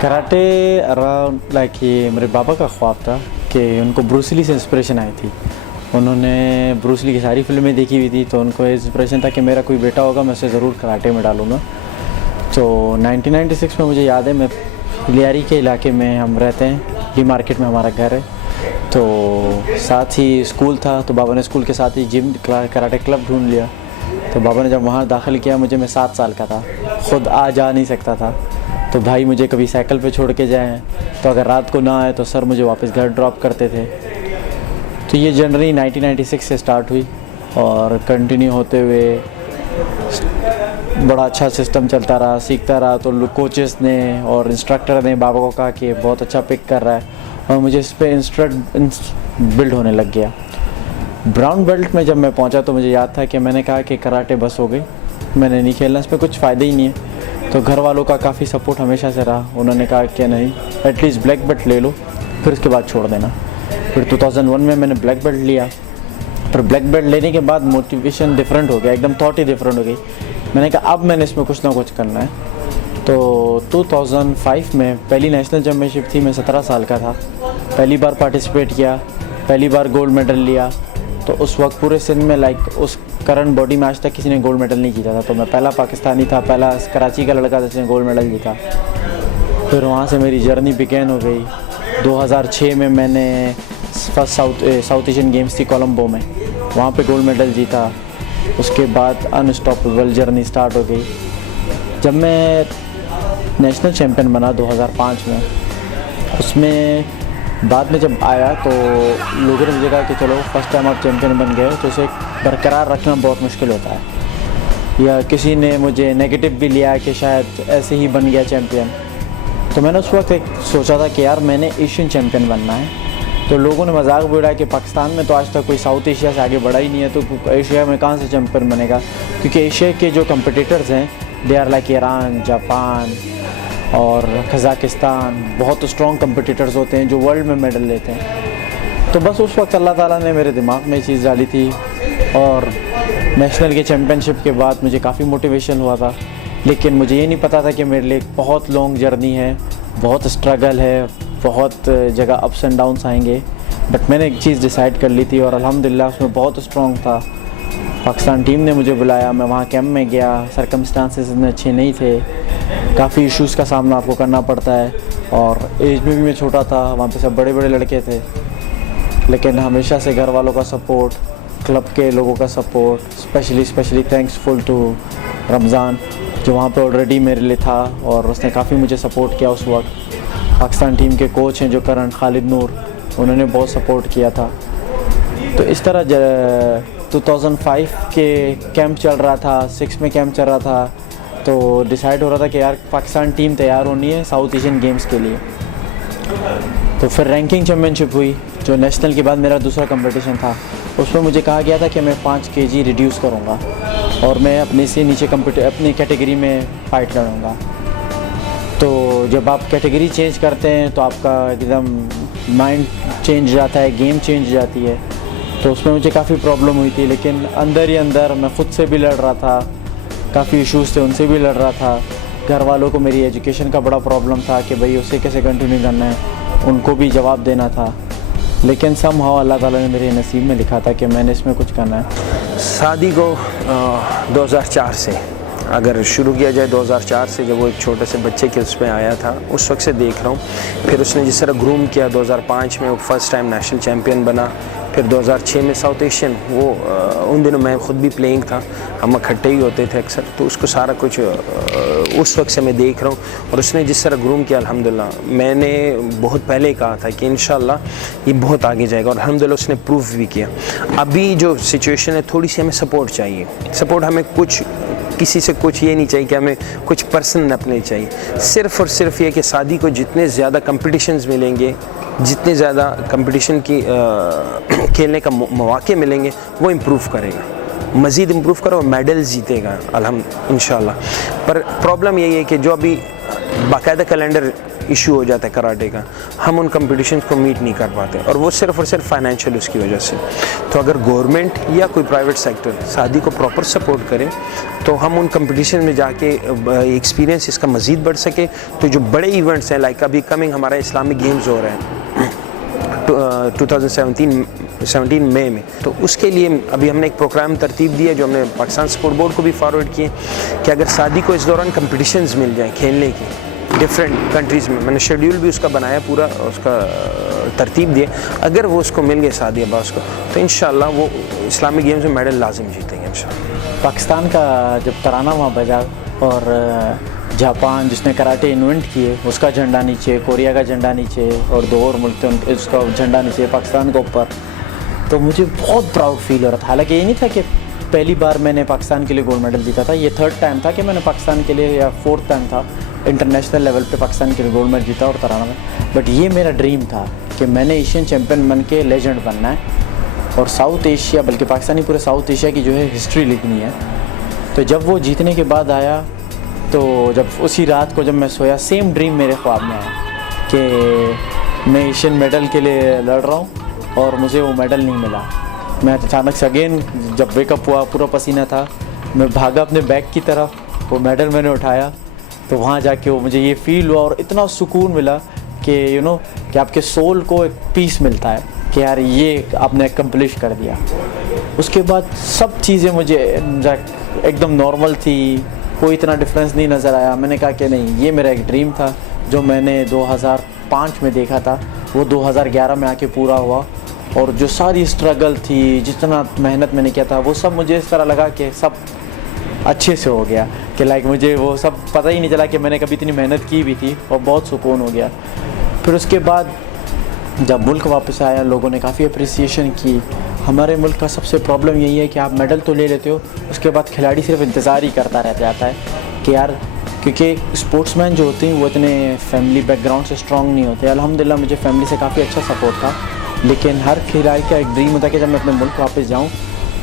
Karate around like ये मेरे पापा का ख्वाब था कि उनको ब्रूस ली से इंस्पिरेशन आई थी। उन्होंने ब्रूस ली की सारी फिल्में देखी हुई थी, तो उनको इंस्पिरेशन था कि मेरा कोई बेटा होगा मैं उसे ज़रूर कराटे में डालूँगा। तो 1996 में मुझे याद है, मैं लियारी के इलाके में हम रहते हैं, डी मार्केट में हमारा घर है। तो साथ ही स्कूल था, तो बाबा ने स्कूल के साथ ही जिम कराटे क्लब ढूंढ लिया। तो बाबा ने जब वहाँ दाखिल किया, मैं 7 साल का था, ख़ुद आ जा नहीं सकता था। तो भाई मुझे कभी साइकिल पे छोड़ के जाएँ, तो अगर रात को ना आए तो सर मुझे वापस घर ड्रॉप करते थे। तो ये जर्नी 1996 से स्टार्ट हुई और कंटिन्यू होते हुए बड़ा अच्छा सिस्टम चलता रहा, सीखता रहा। तो कोचेस ने और इंस्ट्रक्टर ने बाबा को कहा कि बहुत अच्छा पिक कर रहा है, और मुझे इस पर इंटरेस्ट बिल्ड होने लग गया। ब्राउन बेल्ट में जब मैं पहुंचा तो मुझे याद था कि मैंने कहा कि कराटे बस हो गई, मैंने नहीं खेलना, इसमें कुछ फ़ायदा ही नहीं है। तो घर वालों का काफ़ी सपोर्ट हमेशा से रहा। उन्होंने कहा कि नहीं, एटलीस्ट ब्लैक बेल्ट ले लो, फिर उसके बाद छोड़ देना। फिर 2001 में मैंने ब्लैक बेल्ट लिया। पर ब्लैक बेल्ट लेने के बाद मोटिवेशन डिफरेंट हो गया, एकदम थॉट ही डिफरेंट हो गई। मैंने कहा अब मैंने इसमें कुछ ना कुछ करना है। तो 2005 में पहली नेशनल चैम्पियनशिप थी, मैं 17 साल का था, पहली बार पार्टिसिपेट किया, पहली बार गोल्ड मेडल लिया। तो उस वक्त पूरे सिंध में लाइक उस करंट बॉडी में आज तक किसी ने गोल्ड मेडल नहीं जीता था। तो मैं पहला पाकिस्तानी था, पहला कराची का लड़का जिसने गोल्ड मेडल जीता। फिर वहाँ से मेरी जर्नी बिगेन हो गई। 2006 में मैंने फर्स्ट साउथ एशियन गेम्स थी कोलंबो में, वहाँ पे गोल्ड मेडल जीता। उसके बाद अनस्टॉपेबल जर्नी स्टार्ट हो गई। जब मैं नेशनल चैम्पियन बना 2005 में, उसमें बाद में जब आया तो लोगों ने मुझे कहा कि चलो फर्स्ट टाइम आप चैम्पियन बन गए तो उसे बरकरार रखना बहुत मुश्किल होता है। या किसी ने मुझे नेगेटिव भी लिया कि शायद ऐसे ही बन गया चैम्पियन। तो मैंने उस वक्त एक सोचा था कि यार मैंने एशियन चैम्पियन बनना है। तो लोगों ने मजाक भी उड़ाया कि पाकिस्तान में तो आज तक कोई साउथ एशिया से आगे बढ़ा ही नहीं है, तो एशिया में कहाँ से चैम्पियन बनेगा। क्योंकि एशिया के जो कम्पिटिटर्स हैं they are like Iran, Japan और कज़ाकिस्तान, बहुत स्ट्रॉन्ग कम्पिटिटर्स होते हैं जो वर्ल्ड में मेडल लेते हैं। तो बस उस वक्त अल्लाह ताला ने मेरे दिमाग में ये चीज़ डाली थी, और नेशनल के चैम्पियनशिप के बाद मुझे काफ़ी मोटिवेशन हुआ था। लेकिन मुझे ये नहीं पता था कि मेरे लिए बहुत लॉन्ग जर्नी है, बहुत स्ट्रगल है, बहुत जगह अप्स एंड डाउन्स आएंगे। बट मैंने एक चीज़ डिसाइड कर ली थी और अल्हम्दुलिल्लाह उसमें बहुत स्ट्रॉन्ग था। पाकिस्तान टीम ने मुझे बुलाया, मैं वहाँ कैंप में गया। सर्कमस्टांसेस इतने अच्छे नहीं थे, काफ़ी इश्यूज़ का सामना आपको करना पड़ता है, और एज में भी मैं छोटा था, वहाँ पे सब बड़े बड़े लड़के थे। लेकिन हमेशा से घर वालों का सपोर्ट, क्लब के लोगों का support, specially thankful to Ramzan जो वहाँ पे ऑलरेडी मेरे लिए था, और उसने काफ़ी मुझे सपोर्ट किया उस वक्त। पाकिस्तान टीम के कोच हैं जो करंट खालिद नूर, उन्होंने बहुत सपोर्ट किया था। तो इस तरह 2005 के कैंप चल रहा था, 6 में कैंप चल रहा था, तो डिसाइड हो रहा था कि यार पाकिस्तान टीम तैयार होनी है साउथ एशियन गेम्स के लिए। तो फिर रैंकिंग चैम्पियनशिप हुई, जो नेशनल के बाद मेरा दूसरा कंपटीशन था। उसमें मुझे कहा गया था कि मैं 5 kg रिड्यूस करूँगा और मैं अपने से नीचे अपनी कैटेगरी में फ़ाइट लड़ूँगा। तो जब आप कैटेगरी चेंज करते हैं तो आपका एकदम माइंड चेंज जाता है, गेम चेंज जाती है। तो उसमें मुझे काफ़ी प्रॉब्लम हुई थी, लेकिन अंदर ही अंदर मैं ख़ुद से भी लड़ रहा था, काफ़ी इश्यूज़ थे उनसे भी लड़ रहा था। घर वालों को मेरी एजुकेशन का बड़ा प्रॉब्लम था कि भाई उसे कैसे कंटिन्यू करना है, उनको भी जवाब देना था। लेकिन समहाउ अल्लाह ताला ने मेरे नसीब में लिखा था कि मैंने इसमें कुछ करना है। शादी को 2004 से अगर शुरू किया जाए, 2004 से जब वो एक छोटे से बच्चे के उसमें आया था, उस वक्त से देख रहा हूँ। फिर उसने जिस तरह ग्रूम किया, 2005 में वो फर्स्ट टाइम नेशनल चैम्पियन बना। फिर 2006 में साउथ एशियन, वो उन दिनों मैं ख़ुद भी प्लेइंग था, हम इकट्ठे ही होते थे अक्सर। तो उसको सारा कुछ उस वक्त से मैं देख रहा हूँ, और उसने जिस तरह ग्रूम किया अल्हम्दुलिल्लाह, मैंने बहुत पहले कहा था कि इंशाल्लाह ये बहुत आगे जाएगा, और अल्हम्दुलिल्लाह उसने प्रूफ भी किया। अभी जो सिचुएशन है, थोड़ी सी हमें सपोर्ट चाहिए। सपोर्ट हमें कुछ किसी से कुछ ये नहीं चाहिए कि हमें कुछ पर्सन अपने चाहिए। सिर्फ़ और सिर्फ ये कि शादी को जितने ज़्यादा कंपटीशंस मिलेंगे, जितने ज़्यादा कंपटीशन की खेलने का मौके मिलेंगे, वो इम्प्रूव करेगा, मज़ीद इम्प्रूव करो, मेडल जीतेगा इंशाल्लाह। पर प्रॉब्लम यही है कि जो अभी बाकायदा कैलेंडर इशू हो जाता है कराटे का, हम उन कंपटीशंस को मीट नहीं कर पाते, और वो सिर्फ और सिर्फ फाइनेंशियल उसकी वजह से। तो अगर गवर्नमेंट या कोई प्राइवेट सेक्टर सादी को प्रॉपर सपोर्ट करे तो हम उन कंपटीशन में जाके एक्सपीरियंस इसका मज़ीद बढ़ सके। तो जो बड़े इवेंट्स हैं, लाइक अभी कमिंग हमारा इस्लामिक गेम्स हो रहे हैं 2017 मई में, तो उसके लिए अभी हमने एक प्रोग्राम तरतीब दिया जो हमने पाकिस्तान स्पोर्ट बोर्ड को भी फॉरवर्ड किए कि अगर सादी को इस दौरान कंपटीशंस मिल जाएं खेलने की डिफरेंट कंट्रीज़ में, मैंने शेड्यूल भी उसका बनाया, पूरा उसका तरतीब दिए, अगर वो उसको मिल गए सादी अब्बास को तो इंशाल्लाह वो इस्लामिक गेम्स में मेडल लाजिम जीतेंगे इंशाल्लाह। पाकिस्तान का जब तराना वहाँ बजा और जापान जिसने कराटे इन्वेंट किए उसका झंडा नीचे, कोरिया का झंडा नीचे और दो और मुल्क थे उसका झंडा नीचे, पाकिस्तान के ऊपर, तो मुझे बहुत प्राउड फील हो रहा था। हालांकि ये नहीं था कि पहली बार मैंने पाकिस्तान के लिए गोल्ड मेडल जीता था, ये थर्ड टाइम था कि मैंने पाकिस्तान के लिए, या फोर्थ टाइम था इंटरनेशनल लेवल पे पाकिस्तान के लिए गोल्ड मेडल जीता और तराना में। बट ये मेरा ड्रीम था कि मैंने एशियन चैम्पियन बन के लेजेंड बनना है और साउथ एशिया, बल्कि पाकिस्तानी पूरे साउथ एशिया की जो है हिस्ट्री लिखनी है। तो जब वो जीतने के बाद आया, तो जब उसी रात को जब मैं सोया, सेम ड्रीम मेरे ख्वाब में आया कि मैं एशियन मेडल के लिए लड़ रहा हूँ और मुझे वो मेडल नहीं मिला। मैं अचानक से अगेन जब वेकअप हुआ, पूरा पसीना था, मैं भागा अपने बैग की तरफ, वो मेडल मैंने उठाया, तो वहाँ जाके वो मुझे ये फ़ील हुआ और इतना सुकून मिला कि कि आपके सोल को एक पीस मिलता है कि यार ये आपने अकम्प्लिश कर दिया। उसके बाद सब चीज़ें मुझे एकदम नॉर्मल थी, कोई इतना डिफरेंस नहीं नज़र आया। मैंने कहा कि नहीं, ये मेरा एक ड्रीम था जो मैंने 2005 में देखा था, वो 2011 में आके पूरा हुआ, और जो सारी स्ट्रगल थी, जितना मेहनत मैंने किया था, वो सब मुझे इस तरह लगा कि सब अच्छे से हो गया कि लाइक मुझे वो सब पता ही नहीं चला कि मैंने कभी इतनी मेहनत की भी थी, और बहुत सुकून हो गया। फिर उसके बाद जब मुल्क वापस आया, लोगों ने काफ़ी अप्रिसिएशन की। हमारे मुल्क का सबसे प्रॉब्लम यही है कि आप मेडल तो ले लेते हो, उसके बाद खिलाड़ी सिर्फ इंतज़ार ही करता रह जाता है कि यार, क्योंकि स्पोर्ट्समैन जो होते हैं वो इतने फैमिली बैकग्राउंड से स्ट्रॉन्ग नहीं होते। अल्हम्दुलिल्लाह मुझे फैमिली से काफ़ी अच्छा सपोर्ट था, लेकिन हर खिलाड़ी का एक ड्रीम होता है कि जब मैं अपने मुल्क वापस जाऊँ,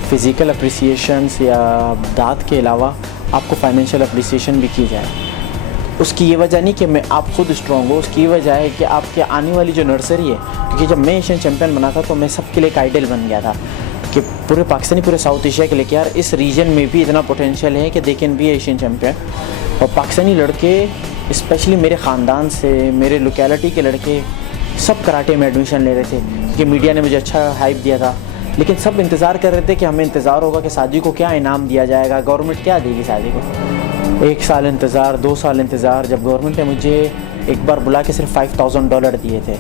फ़िज़िकल अप्रिसिएशंस या दाद के अलावा आपको फाइनेंशियल अप्रिसिएशन भी की जाए। उसकी ये वजह नहीं कि मैं आप खुद स्ट्रॉन्ग हो, उसकी वजह है कि आपके आने वाली जो नर्सरी है, क्योंकि जब मैं एशियन चैम्पियन बना था तो मैं सबके लिए एक आइडल बन गया था कि पूरे पाकिस्तानी, पूरे साउथ एशिया के लिए कि यार इस रीजन में भी इतना पोटेंशियल है कि they can be Asian champion. और पाकिस्तानी लड़के स्पेशली मेरे ख़ानदान से, मेरे लोकेलिटी के लड़के सब कराटे में एडमिशन ले रहे थे, क्योंकि मीडिया ने मुझे अच्छा हाइप दिया था। लेकिन सब इंतज़ार कर रहे थे कि हमें इंतज़ार होगा कि सादी को क्या इनाम दिया जाएगा, गवर्नमेंट क्या देगी सादी को। 1 साल इंतज़ार, 2 साल इंतज़ार, जब गवर्नमेंट ने मुझे एक बार बुला के सिर्फ $5000 दिए थे,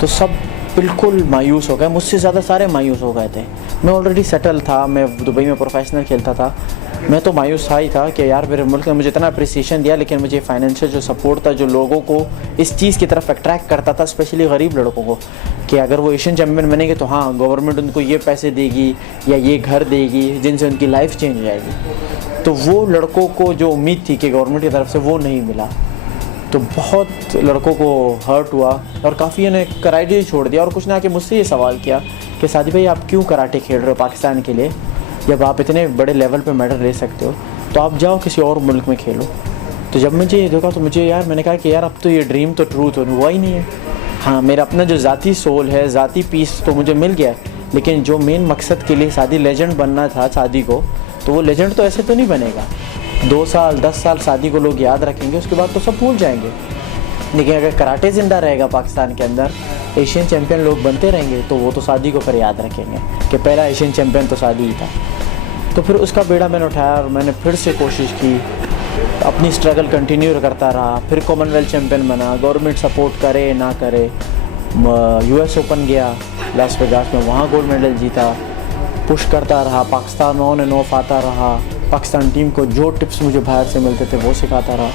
तो सब बिल्कुल मायूस हो गए, मुझसे ज़्यादा सारे मायूस हो गए थे। मैं ऑलरेडी सेटल था, मैं दुबई में प्रोफेशनल खेलता था, मैं तो मायूस था ही था कि यार मेरे मुल्क ने मुझे इतना अप्रिसिएशन दिया, लेकिन मुझे फाइनेंशियल जो सपोर्ट था, जो लोगों को इस चीज़ की तरफ अट्रैक्ट करता था, स्पेशली गरीब लड़कों को, कि अगर वो एशियन चैम्पियन बनेंगे तो हाँ गवर्नमेंट उनको ये पैसे देगी या ये घर देगी जिनसे उनकी लाइफ चेंज हो जाएगी। तो वो लड़कों को जो उम्मीद थी कि गवर्नमेंट की तरफ से, वो नहीं मिला। तो बहुत लड़कों को हर्ट हुआ और काफ़ी ने कराटे छोड़ दिया। और कुछ ने आके मुझसे ये सवाल किया कि सादी भाई आप क्यों कराटे खेल रहे हो पाकिस्तान के लिए, जब आप इतने बड़े लेवल पे मेडल ले सकते हो, तो आप जाओ किसी और मुल्क में खेलो। तो जब मुझे ये देखा तो मुझे यार, मैंने कहा कि यार अब तो ये ड्रीम तो ट्रू तो हुआ ही नहीं है। हाँ, मेरा अपना जो ज़ाती सोल है, ज़ाती पीस तो मुझे मिल गया, लेकिन जो मेन मकसद के लिए सादी लेजेंड बनना था सादी को, तो वो लेजेंड तो ऐसे तो नहीं बनेगा। 2 साल 10 साल सादी को लोग याद रखेंगे, उसके बाद तो सब भूल जाएंगे। लेकिन अगर कराटे ज़िंदा रहेगा पाकिस्तान के अंदर, एशियन चैम्पियन लोग बनते रहेंगे, तो वो तो सादी को फिर याद रखेंगे कि पहला एशियन चैम्पियन तो सादी ही था। तो फिर उसका बेड़ा मैंने उठाया और मैंने फिर से कोशिश की, अपनी स्ट्रगल कंटिन्यू करता रहा। फिर कॉमनवेल्थ चैम्पियन बना, गवर्नमेंट सपोर्ट करे ना करे। US ओपन गया लास वेगास में, वहाँ गोल्ड मेडल जीता। पुश करता रहा, पाकिस्तान ऑन एंड ऑफ आता रहा, पाकिस्तान टीम को जो टिप्स मुझे बाहर से मिलते थे वो सिखाता रहा।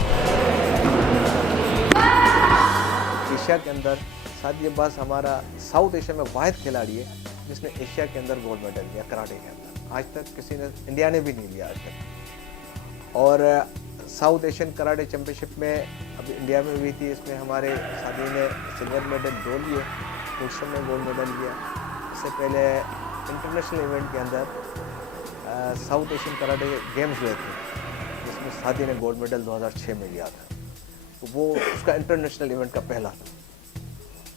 एशिया के अंदर सादी अब्बास हमारा साउथ एशिया में वाहिद खिलाड़ी है जिसने एशिया के अंदर गोल्ड मेडल लिया कराटे के अंदर। आज तक किसी ने, इंडिया ने भी नहीं लिया आज तक। और साउथ एशियन कराटे चैम्पियनशिप में अभी इंडिया में हुई थी, इसमें हमारे सादी ने सिल्वर मेडल 2 लिए, ह्यूस्टन में गोल्ड मेडल लिया। इससे पहले इंटरनेशनल इवेंट के अंदर साउथ एशियन कराटे गेम्स हुए थे, जिसमें सादी ने गोल्ड मेडल 2006 में लिया था। तो वो उसका इंटरनेशनल इवेंट का पहला था।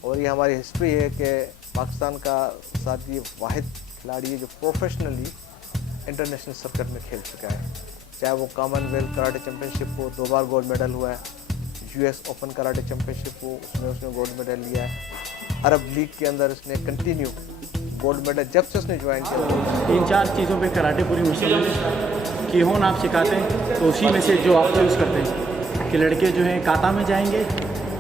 और ये हमारी हिस्ट्री है कि पाकिस्तान का साथ ये वाहिद खिलाड़ी है जो प्रोफेशनली इंटरनेशनल सर्किट में खेल चुका है, चाहे वो कॉमनवेल्थ कराटे चैम्पियनशिप हो, 2 बार गोल्ड मेडल हुआ है, यूएस ओपन कराटे चैम्पियनशिप हो उसमें उसने गोल्ड मेडल लिया है, अरब लीग के अंदर इसने कंटिन्यू गोल्ड मेडल जब से उसने ज्वाइन किया। 3-4 चीज़ों पे कराटे पूरी मुश्किल है कि होन आप सिखाते हैं तो उसी में से जो आप चूज़ करते हैं कि लड़के जो हैं काता में जाएंगे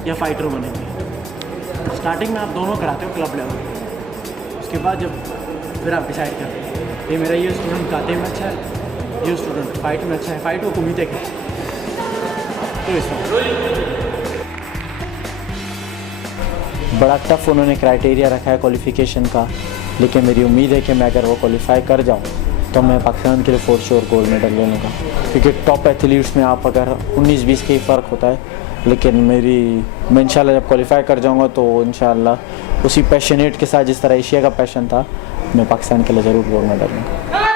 या फाइटर बनेंगे। स्टार्टिंग में आप दोनों कराते हो क्लब लेवल पे, उसके बाद जब फिर आप डिसाइड करते हैं ये मेरा ये स्टूडेंट काते में अच्छा है, ये स्टूडेंट फाइट में अच्छा है, फाइट वो कुमीते का तो इसमें बड़ा टफ उन्होंने क्राइटेरिया रखा है क्वालिफ़िकेशन का, लेकिन मेरी उम्मीद है कि मैं अगर वो क्वालिफाई कर जाऊँ तो मैं पाकिस्तान के लिए फॉर श्योर गोल्ड मेडल ले लूँगा, क्योंकि टॉप एथलीट्स में आप अगर 19-20 का ही फ़र्क होता है। लेकिन मैं इंशाल्लाह जब क्वालिफाई कर जाऊँगा तो इंशाल्लाह उसी पैशनेट के साथ जिस तरह एशिया का पैशन था मैं पाकिस्तान के लिए ज़रूर गोल्ड मेडल लूँगा।